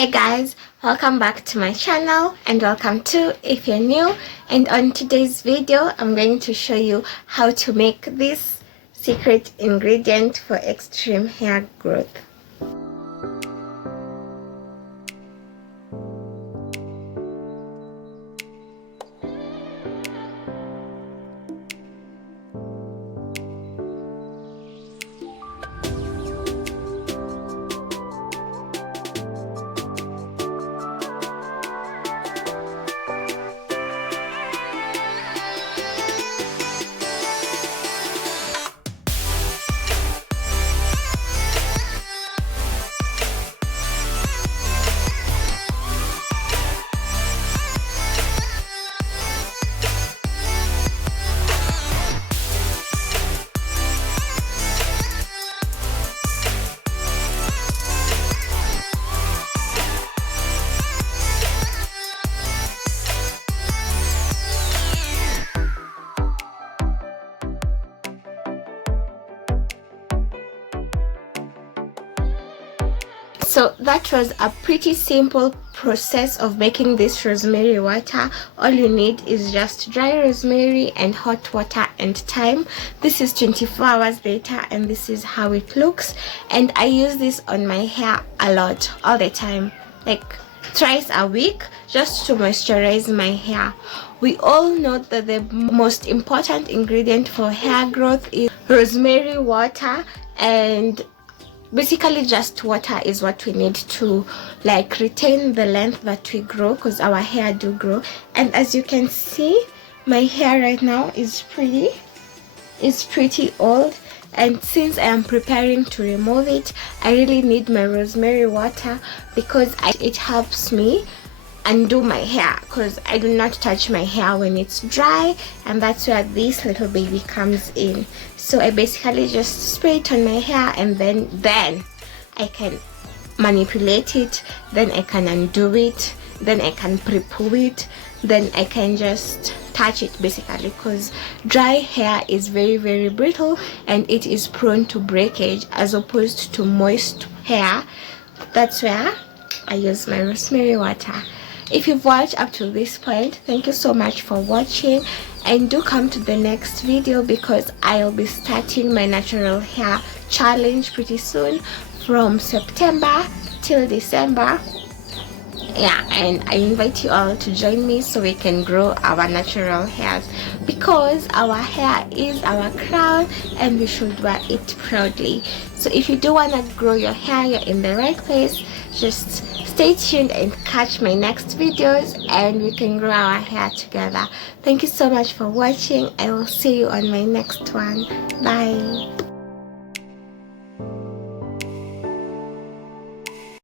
Hi guys, welcome back to my channel and welcome to if you're new. And on today's video I'm going to show you how to make this secret ingredient for extreme hair growth. So that was a pretty simple process of making this rosemary water. All you need is just dry rosemary and hot water and thyme. This is 24 hours later and this is how it looks, and I use this on my hair a lot, all the time, like thrice a week, just to moisturize my hair. We all know that the most important ingredient for hair growth is rosemary water, and basically just water is what we need to like retain the length that we grow, because our hair do grow. And as you can see, my hair right now is pretty old, and since I am preparing to remove it, I really need my rosemary water because it helps me undo my hair, because I do not touch my hair when it's dry, and that's where this little baby comes in. So I basically just spray it on my hair, and then I can manipulate it, then I can undo it, then I can pre-poo it, then I can just touch it basically, because dry hair is very brittle and it is prone to breakage as opposed to moist hair. That's where I use my rosemary water. If you've watched up to this point, thank you so much for watching, and do come to the next video because I'll be starting my natural hair challenge pretty soon from September till December. Yeah, and I invite you all to join me so we can grow our natural hairs, because our hair is our crown and we should wear it proudly. So if you do want to grow your hair, you're in the right place. Just stay tuned and catch my next videos and we can grow our hair together. Thank you so much for watching. I will see you on my next one. Bye.